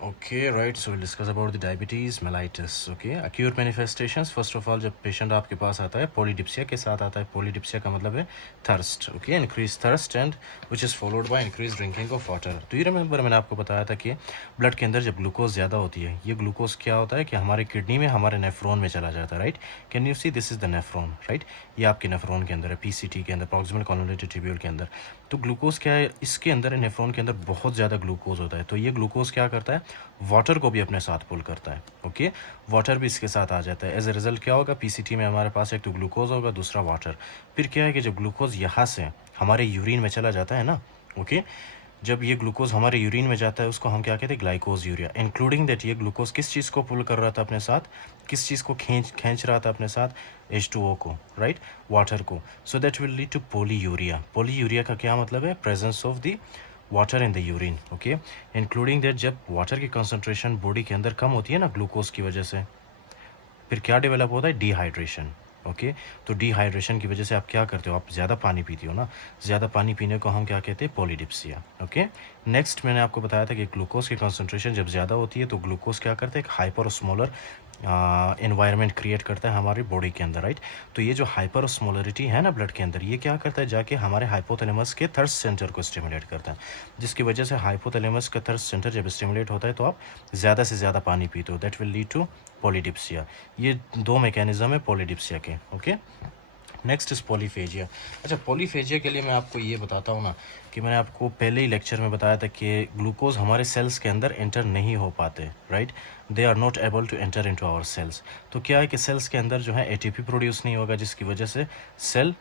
Okay, right. So we'll discuss about the diabetes mellitus. Okay, acute manifestations. First of all, जब patient आपके पास आता है polydipsia के साथ आता है, पोलीडिप्सिया का मतलब है thirst. Okay, increase thirst and which is followed by increase drinking of water. तो ये रिमेंबर मैंने आपको बताया था कि ब्लड के अंदर जब ग्लूकोज ज़्यादा होती है, ये ग्लूकोज क्या होता है कि हमारे किडनी में, हमारे नेफ्रॉन में चला जाता है. Right, can you see this is the nephron. Right, ये आपके नेफ्रॉन के अंदर है, पीसीटी के अंदर, प्रॉक्सिमल कॉन्वोल्यूटेड ट्यूब्यूल के अंदर. तो ग्लूकोज क्या है, इसके अंदर नेफ्रॉन के अंदर बहुत ज़्यादा ग्लूकोज होता है. तो ये ग्लूकोज क्या करता है, वाटर को भी अपने साथ पुल करता है. ओके, वाटर भी इसके साथ आ जाता है. एज ए रिजल्ट क्या होगा, पीसीटी में हमारे पास एक तो ग्लूकोज होगा, दूसरा वाटर. फिर क्या है कि जब ग्लूकोज यहाँ से हमारे यूरिन में चला जाता है ना, ओके, जब ये ग्लूकोज हमारे यूरिन में जाता है उसको हम क्या कहते हैं, ग्लाइकोज यूरिया. इंक्लूडिंग दैट ये ग्लूकोज किस चीज़ को पुल कर रहा था अपने साथ, किस चीज़ को खींच रहा था अपने साथ, H2O को, राइट, वाटर को. So that will lead to polyuria. Polyuria का क्या मतलब है, presence of the water in the urine. Okay, including that जब वाटर की कंसनट्रेशन बॉडी के अंदर कम होती है ना ग्लूकोज की वजह से, फिर क्या डेवलप होता है, डिहाइड्रेशन. ओके, तो डिहाइड्रेशन की वजह से आप क्या करते हो, आप ज़्यादा पानी पीते हो ना, ज़्यादा पानी पीने को हम क्या कहते हैं, पोलीडिप्सिया. ओके, नेक्स्ट मैंने आपको बताया था कि ग्लूकोज की कंसंट्रेशन जब ज़्यादा होती है तो ग्लूकोज क्या करते हैं, एक हाइपरस्मोलर इन्वायरमेंट क्रिएट करता है हमारी बॉडी के अंदर. राइट, तो ये जो हाइपरस्मोलरिटी है ना ब्लड के अंदर, ये क्या करता है, जाके हमारे हाइपोथैलेमस के थर्स्ट सेंटर को स्टिमुलेट करता है, जिसकी वजह से हाइपोथैलेमस का थर्स्ट सेंटर जब स्टिमुलेट होता है तो आप ज़्यादा से ज़्यादा पानी पीते हो. That will lead to polydipsia. ये दो मैकेनिज्म है पोलीडिप्सिया के. Okay, next is polyphagia. अच्छा, पॉलीफेजिया के लिए मैं आपको ये बताता हूँ ना कि मैंने आपको पहले ही लेक्चर में बताया था कि ग्लूकोज हमारे सेल्स के अंदर एंटर नहीं हो पाते. Right, they are not able to enter into our cells. तो क्या है कि सेल्स के अंदर जो है एटीपी प्रोड्यूस नहीं होगा, जिसकी वजह से cell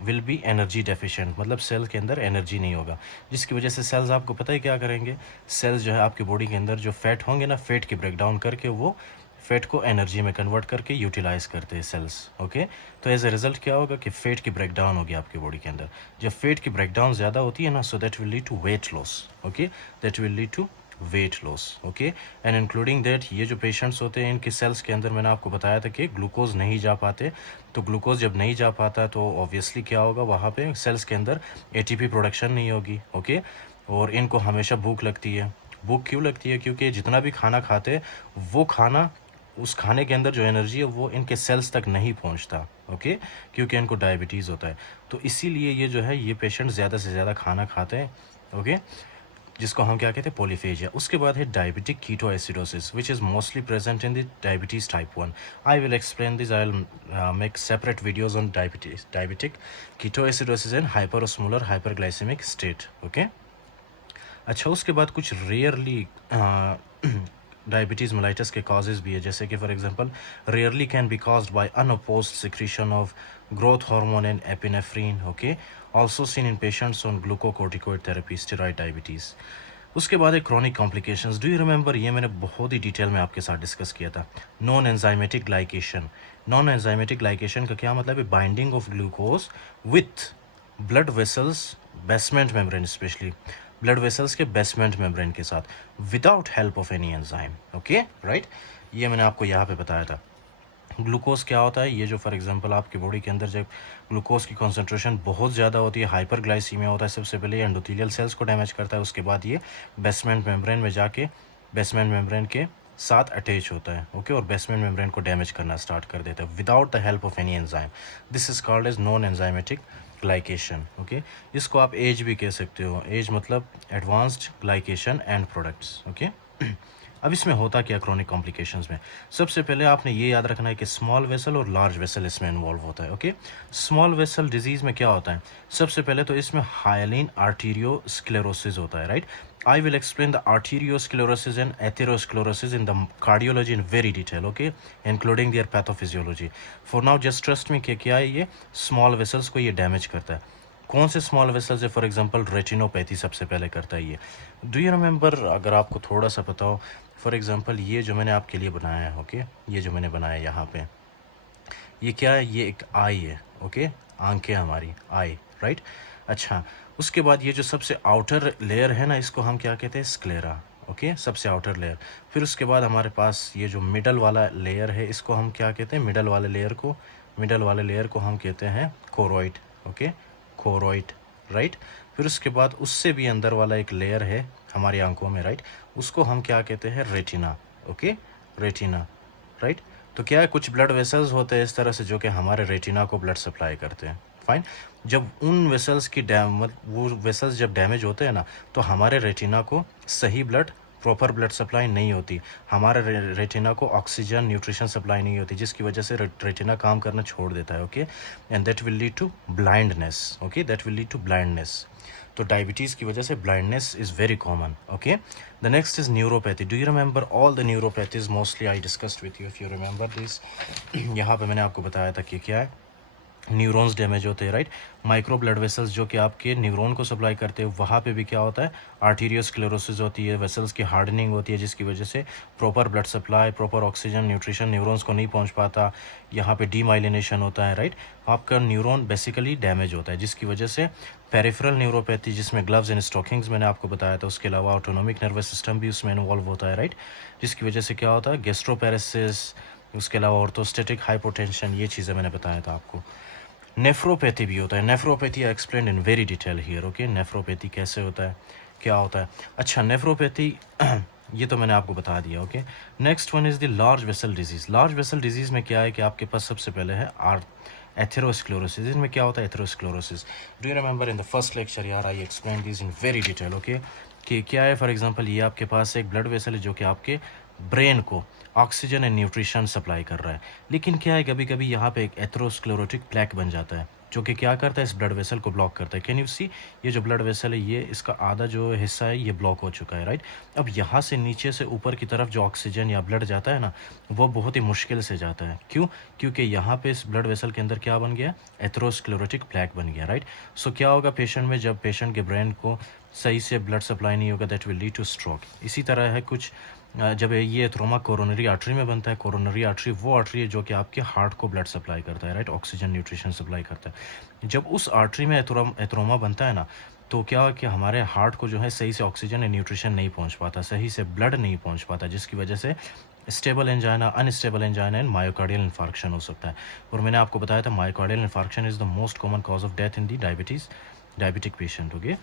will be energy deficient, मतलब सेल के अंदर एनर्जी नहीं होगा, जिसकी वजह से सेल्स आपको पता है क्या करेंगे, सेल्स जो है आपकी बॉडी के अंदर जो फैट होंगे ना, फैट की ब्रेकडाउन करके वो फैट को एनर्जी में कन्वर्ट करके यूटिलाइज करते हैं सेल्स. ओके, तो एज ए रिजल्ट क्या होगा कि फैट की ब्रेकडाउन होगी आपकी बॉडी के अंदर. जब फैट की ब्रेकडाउन ज़्यादा होती है ना, so that will lead to weight loss. Okay, that will lead to weight loss. Okay, and including that ये जो पेशेंट्स होते हैं इनके सेल्स के अंदर मैंने आपको बताया था कि ग्लूकोज नहीं जा पाते. तो ग्लूकोज जब नहीं जा पाता तो ऑब्वियसली क्या होगा, वहाँ पे सेल्स के अंदर एटीपी प्रोडक्शन नहीं होगी. ओके, और इनको हमेशा भूख लगती है. भूख क्यों लगती है, क्योंकि जितना भी खाना खाते वो खाना, उस खाने के अंदर जो एनर्जी है वो इनके सेल्स तक नहीं पहुंचता. ओके, क्योंकि इनको डायबिटीज़ होता है. तो इसीलिए ये जो है ये पेशेंट ज़्यादा से ज़्यादा खाना खाते हैं. ओके, जिसको हम क्या कहते हैं, पॉलीफेजिया. उसके बाद है diabetic ketoacidosis which is mostly present in the diabetes type 1. I will explain this, I will make separate videos on diabetic ketoacidosis and hyperosmolar hyperglycaemic state. Okay, अच्छा, उसके बाद कुछ रेयरली डायबिटीज़ मेलाइटस के causes भी है, जैसे कि for example rarely can be caused by unopposed secretion of growth hormone and epinephrine. Okay, also seen in patients on glucocorticoid therapy, steroid diabetes. उसके बाद एक chronic complications. Do you remember, ये मैंने बहुत ही डिटेल में आपके साथ डिस्कस किया था. Non enzymatic glycation. Non enzymatic glycation का क्या मतलब है, binding of glucose with blood vessels, basement membrane, specially blood vessels के बेसमेंट मेम्ब्रेन के साथ, without help of any enzyme. Okay, right, ये मैंने आपको यहाँ पे बताया था. ग्लूकोज क्या होता है, ये जो फॉर एग्जांपल आपकी बॉडी के अंदर जब ग्लूकोज की कंसंट्रेशन बहुत ज़्यादा होती है, हाइपरग्लाइसीमिया होता है, सबसे पहले ये एंडोथेलियल सेल्स को डैमेज करता है, उसके बाद ये बेसमेंट मेम्ब्रेन में जाके बेसमेंट मेम्ब्रेन के साथ अटैच होता है. ओके, और बेसमेंट मेम्ब्रेन को डैमेज करना स्टार्ट कर देता है without the help of any enzyme. This is called as non enzymatic glycation. Okay, इसको आप एज भी कह सकते हो. एज मतलब advanced glycation end products. Okay, अब इसमें होता क्या क्रॉनिक कॉम्प्लिकेशंस में, सबसे पहले आपने ये याद रखना है कि स्मॉल वेसल और लार्ज वेसल इसमें इन्वॉल्व होता है. ओके, स्मॉल वेसल डिजीज़ में क्या होता है, सबसे पहले तो इसमें हाइलिन आर्टीरियोस्क्लेरोसिस होता है. Right, I will explain the arteriosclerosis and atherosclerosis in the cardiology in very detail, okay, including their pathophysiology. For now, just trust me कि क्या है, ये small vessels को ये डैमेज करता है. कौन से स्मॉल वेसल्स है, फॉर एग्जांपल रेटिनोपैथी सबसे पहले करता है ये. डू यू रिमेंबर, अगर आपको थोड़ा सा पता हो, फॉर एग्जांपल ये जो मैंने आपके लिए बनाया है, ओके, ये जो मैंने बनाया है यहाँ पे, ये क्या है, ये एक आई है. ओके, आंखें हमारी, आई, राइट. अच्छा, उसके बाद ये जो सबसे आउटर लेयर है ना, इसको हम क्या कहते हैं, स्क्लेरा. ओके, सबसे आउटर लेयर. फिर उसके बाद हमारे पास ये जो मिडल वाला लेयर है, इसको हम क्या कहते हैं, मिडल वाले लेयर को हम कहते हैं कोरोइड. Okay, choroid. राइट। फिर उसके बाद उससे भी अंदर वाला एक लेयर है हमारी आंखों में, राइट, उसको हम क्या कहते हैं, रेटिना, ओके, रेटिना, राइट। तो क्या है, कुछ ब्लड वेसल्स होते हैं इस तरह से जो कि हमारे रेटिना को ब्लड सप्लाई करते हैं, फाइन। जब उन वेसल्स की वो वेसल्स जब डैमेज होते हैं ना, तो हमारे रेटिना को सही ब्लड, प्रॉपर ब्लड सप्लाई नहीं होती, हमारे रेटिना को ऑक्सीजन, न्यूट्रिशन सप्लाई नहीं होती, जिसकी वजह से रेटिना काम करना छोड़ देता है, okay, and that will lead to blindness, okay, that will lead to blindness. तो डायबिटीज़ की वजह से blindness is very common, okay. The next is neuropathy. Do you remember all the neuropathies? Mostly I discussed with you, if you remember this. यहाँ पे मैंने आपको बताया था कि क्या है, न्यूरॉन्स डैमेज होते हैं, राइट। माइक्रो ब्लड वेसल्स जो कि आपके न्यूरॉन को सप्लाई करते हैं, वहाँ पे भी क्या होता है, आर्टीरियोस्क्लेरोसिस होती है, वेसल्स की हार्डनिंग होती है, जिसकी वजह से proper blood supply, proper oxygen, nutrition neurons को नहीं पहुँच पाता, यहाँ पे डीमाइलिनेशन होता है, राइट। आपका न्यूरॉन बेसिकली डैमेज होता है, जिसकी वजह से पेरिफेरल न्यूरोपैथी, जिसमें ग्लव्स एंड स्टॉकिंग्स मैंने आपको बताया था, उसके अलावा ऑटोनोमिक नर्वस सिस्टम भी उसमें इन्वॉल्व होता है, राइट, जिसकी वजह से क्या होता है, गैस्ट्रोपैरेसिस, उसके अलावा ऑर्थोस्टेटिक हाइपोटेंशन, ये चीज़ें मैंने बताया था आपको। नेफ्रोपैथी भी होता है। Nephropathy I explain in very detail here, okay. Nephropathy कैसे होता है, क्या होता है। अच्छा, नेफ्रोपैथी ये तो मैंने आपको बता दिया, okay. Next one is the large vessel disease. Large vessel disease में क्या है कि आपके पास सबसे पहले है एथेरोस्क्लेरोसिस। इसमें क्या होता है, atherosclerosis? Do you remember in the first lecture यार, I explain this in very detail, okay, कि क्या है, फॉर एग्जांपल ये आपके पास एक ब्लड वेसल है जो कि आपके ब्रेन को ऑक्सीजन एंड न्यूट्रिशन सप्लाई कर रहा है, लेकिन क्या है, कभी कभी यहाँ पे एक एथेरोस्क्लेरोटिक प्लेक बन जाता है, जो कि क्या करता है, इस ब्लड वेसल को ब्लॉक करता है। कैन यू सी, ये जो ब्लड वेसल है, ये इसका आधा जो हिस्सा है ये ब्लॉक हो चुका है, राइट। अब यहाँ से नीचे से ऊपर की तरफ जो ऑक्सीजन या ब्लड जाता है ना, वो बहुत ही मुश्किल से जाता है। क्यों? क्योंकि यहाँ पे इस ब्लड वेसल के अंदर क्या बन गया, एथेरोस्क्लेरोटिक प्लेक बन गया, राइट। सो क्या होगा पेशेंट में, जब पेशेंट के ब्रेन को सही से ब्लड सप्लाई नहीं होगा, that will lead two stroke. इसी तरह है कुछ जब ये थ्रोमा कोरोनरी आर्टरी में बनता है। कोरोनरी आर्टरी वो आर्टरी है जो कि आपके हार्ट को ब्लड सप्लाई करता है, राइट, ऑक्सीजन न्यूट्रिशन सप्लाई करता है। जब उस आर्टरी में एथ्रोमा बनता है ना, तो क्या है कि हमारे हार्ट को जो है सही से ऑक्सीजन या न्यूट्रिशन नहीं पहुंच पाता, सही से ब्लड नहीं पहुंच पाता, जिसकी वजह से stable angina, unstable angina and myocardial infarction हो सकता है। और मैंने आपको बताया था myocardial infarction is the most common cause of death in the diabetic patient, okay.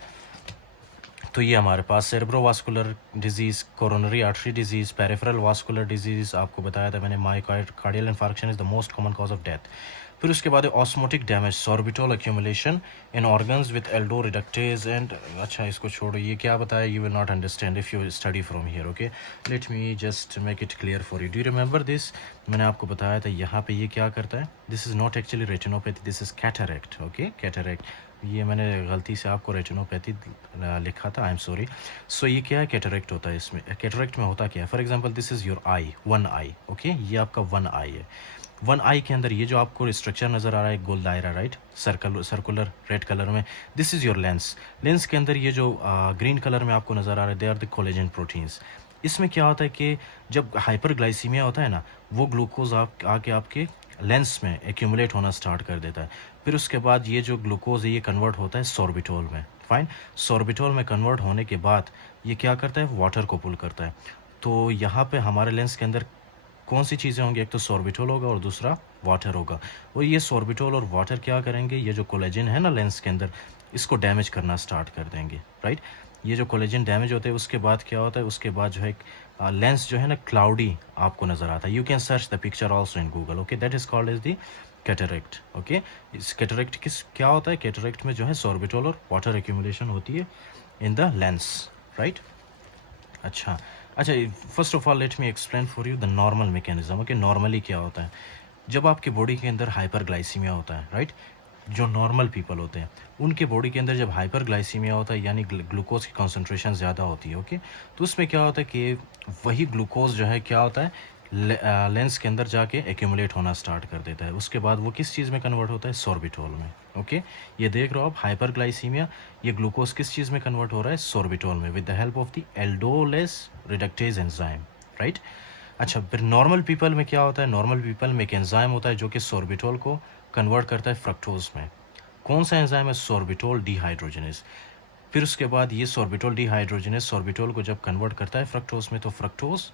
तो ये हमारे पास cerebrovascular disease, coronary artery disease, peripheral vascular disease, आपको बताया था मैंने myocardial infarction is the most common cause of death. फिर उसके बाद osmotic damage, sorbitol accumulation in organs with aldose reductase and, अच्छा इसको छोड़ो, ये क्या बताया, you will not understand if you study from here, okay. Let me just make it clear for you. Do you remember this? मैंने आपको बताया था यहाँ पे ये क्या करता है, this is not actually retinopathy, this is cataract, okay, cataract. ये मैंने गलती से आपको रेटिनोपैथी लिखा था, आई एम सॉरी। सो ये क्या है, कैटरेक्ट होता है। इसमें कैटरेक्ट में होता क्या है, for example this is your I, one I, okay, ये आपका वन आई है। वन आई के अंदर ये जो आपको स्ट्रक्चर नज़र आ रहा है, गोल दायरा, राइट, सर्कुलर रेड कलर में, this is your lens. Lens के अंदर ये जो ग्रीन कलर में आपको नज़र आ रहा है, they are the collagen proteins. इसमें क्या होता है कि जब हाइपरग्लाइसीमिया होता है ना, वो ग्लूकोज आके आपके लेंस में एक्यूमुलेट होना स्टार्ट कर देता है। फिर उसके बाद ये जो ग्लूकोज है ये कन्वर्ट होता है सॉर्बिटोल में, फाइन। सॉर्बिटोल में कन्वर्ट होने के बाद ये क्या करता है, वाटर को पुल करता है। तो यहाँ पे हमारे लेंस के अंदर कौन सी चीज़ें होंगी, एक तो सॉर्बिटोल होगा और दूसरा वाटर होगा। और ये सॉर्बिटोल और वाटर क्या करेंगे, ये जो कोलेजन है ना लेंस के अंदर, इसको डैमेज करना स्टार्ट कर देंगे, राइट। ये जो कोलेजन डैमेज होते हैं उसके बाद क्या होता है, उसके बाद जो है लेंस जो है ना क्लाउडी आपको नज़र आता है। You can search the picture also in Google, okay, that is called as the cataract, okay. इस कैटरेक्ट किस क्या होता है, कैटरेक्ट में जो है सॉर्बिटोल और वाटर एक्यूमुलेशन होती है इन द लेंस, राइट। अच्छा अच्छा, first of all let me explain for you the normal mechanism, okay. Normally क्या होता है, जब आपके बॉडी के अंदर हाइपरग्लाइसीमिया होता है, राइट, जो नॉर्मल पीपल होते हैं उनके बॉडी के अंदर जब हाइपरग्लाइसीमिया होता है, यानी ग्लूकोज की कॉन्सेंट्रेशन ज़्यादा होती है, ओके, तो उसमें क्या होता है कि वही ग्लूकोज जो है क्या होता है, लेंस के अंदर जाके एक्यूमुलेट होना स्टार्ट कर देता है। उसके बाद वो किस चीज़ में कन्वर्ट होता है, सॉर्बिटोल में, ओके। ये देख रहे हो आप, हाइपरग्लाइसीमिया, ये ग्लूकोज किस चीज़ में कन्वर्ट हो रहा है, सॉर्बिटोल में, with the help of the aldolase reductase enzyme, right. अच्छा, फिर नॉर्मल पीपल में क्या होता है, नॉर्मल पीपल में एक एंजाइम होता है जो कि सॉर्बिटोल को कन्वर्ट करता है फ्रक्टोज में। कौन सा एंजाइम है, सॉर्बिटोल डिहाइड्रोजनेस। फिर उसके बाद ये सॉर्बिटोल डिहाइड्रोजनेस सॉर्बिटोल को जब कन्वर्ट करता है फ्रक्टोज में, तो फ्रक्टोज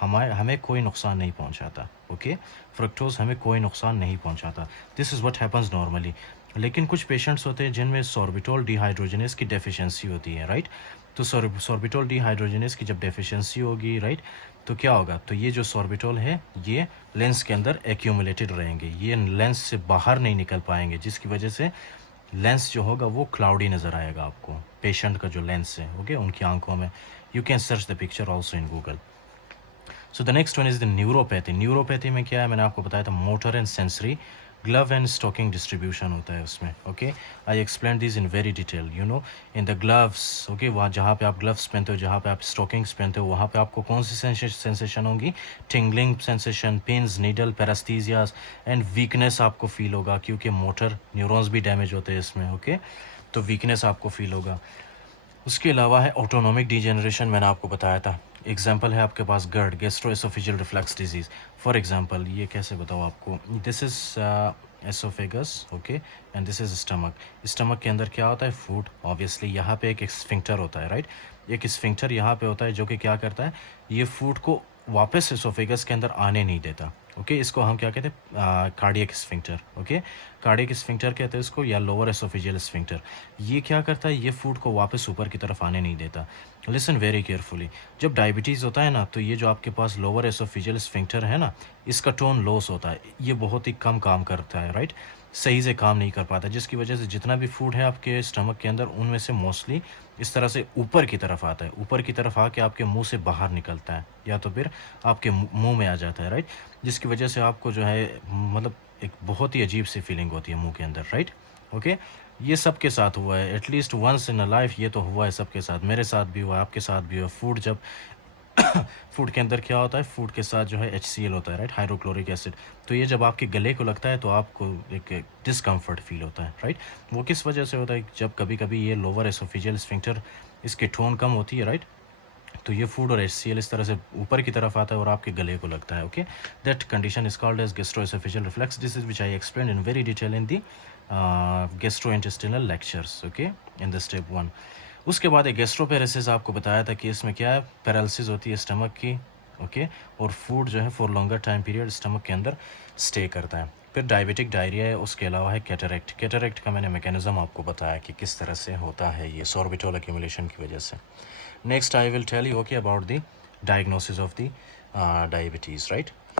हमें कोई नुकसान नहीं पहुंचाता, ओके। फ्रक्टोज हमें कोई नुकसान नहीं पहुंचाता। This is what happens normally. लेकिन कुछ पेशेंट्स होते हैं जिनमें सॉर्बिटोल डिहाइड्रोजनेस की डेफिशिएंसी होती है, राइट। तो सॉर्बिटोल डिहाइड्रोजनेस की जब डेफिशिएंसी होगी, राइट, तो क्या होगा, तो ये जो सॉर्बिटोल है ये लेंस के अंदर एक्यूमुलेटेड रहेंगे, ये लेंस से बाहर नहीं निकल पाएंगे, जिसकी वजह से लेंस जो होगा वो क्लाउडी नज़र आएगा आपको, पेशेंट का जो लेंस है, ओके, उनकी आंखों में। You can search the picture also in Google. So the next one is the neuropathy. Neuropathy में क्या है, मैंने आपको बताया था motor and sensory glove and stocking distribution होता है उसमें, okay. I explain this in very detail, you know, in the gloves, okay, वहाँ जहाँ पे आप ग्लव्स पहनते हो, जहाँ पे आप स्टॉकिंग्स पहनते हो, वहाँ पे आपको कौन सी सेंसेशन होगी, tingling sensation, pains, needle, paraesthesias and weakness आपको फील होगा, क्योंकि मोटर न्यूरॉन्स भी डैमेज होते हैं इसमें, ओके, तो वीकनेस आपको फील होगा। उसके अलावा है ऑटोनोमिक डिजेनरेशन, मैंने आपको बताया था। एग्जाम्पल है आपके पास GERD, gastrooesophageal reflux disease. For example ये कैसे बताऊँ आपको, this is oesophagus, okay, and this is stomach. Stomach के अंदर क्या होता है, फूड, ऑब्वियसली यहाँ पे एक स्फिंक्टर होता है, राइट। एक स्फिंक्टर यहाँ पे होता है जो कि क्या करता है, ये फूड को वापस एसोफेगस के अंदर आने नहीं देता, ओके। इसको हम क्या कहते हैं, cardiac sphincter, okay, cardiac sphincter कहते हैं इसको, या लोअर एसोफेजियल स्फिंक्टर। ये क्या करता है, ये फूड को वापस ऊपर की तरफ आने नहीं देता। लिसन वेरी केयरफुली, जब डायबिटीज़ होता है ना, तो ये जो आपके पास लोअर एसोफेजियल स्फिंक्टर है ना, इसका टोन लॉस होता है, ये बहुत ही कम काम करता है, राइट, सही से काम नहीं कर पाता, जिसकी वजह से जितना भी फूड है आपके स्टमक के अंदर, उनमें से मोस्टली इस तरह से ऊपर की तरफ आता है, ऊपर की तरफ आके आपके मुंह से बाहर निकलता है, या तो फिर आपके मुंह में आ जाता है, राइट, जिसकी वजह से आपको जो है मतलब एक बहुत ही अजीब सी फीलिंग होती है मुंह के अंदर, राइट, ओके। ये सबके साथ हुआ है, at least once in a life, ये तो हुआ है सबके साथ, मेरे साथ भी हुआ, आपके साथ भी हुआ। फूड जब फूड के अंदर क्या होता है, फूड के साथ जो है HCl होता है, राइट, हाइड्रोक्लोरिक एसिड। तो ये जब आपके गले को लगता है तो आपको एक डिस्कम्फर्ट फील होता है, राइट। वो किस वजह से होता है, जब कभी कभी ये लोअर एसोफेजियल स्फिंक्टर, इसकी टोन कम होती है, राइट, तो ये फूड और HCl इस तरह से ऊपर की तरफ आता है और आपके गले को लगता है, okay. That condition is called as gastroesophageal reflux disease, which I explain in very detail in the gastrointestinal lectures, okay, in the step 1। उसके बाद एक गैस्ट्रोपेरेसिस आपको बताया था कि इसमें क्या है, पैरालिसिस होती है स्टमक की, ओके, और फूड जो है for longer time period stomach के अंदर स्टे करता है। फिर डायबिटिक डायरिया है, उसके अलावा है कैटरेक्ट। कैटरेक्ट का मैंने मैकेनिज्म आपको बताया कि किस तरह से होता है, ये सॉर्बिटोल एक्यूमुलेशन की वजह से। Next I will tell you, okay, about the diagnosis of the diabetes, right.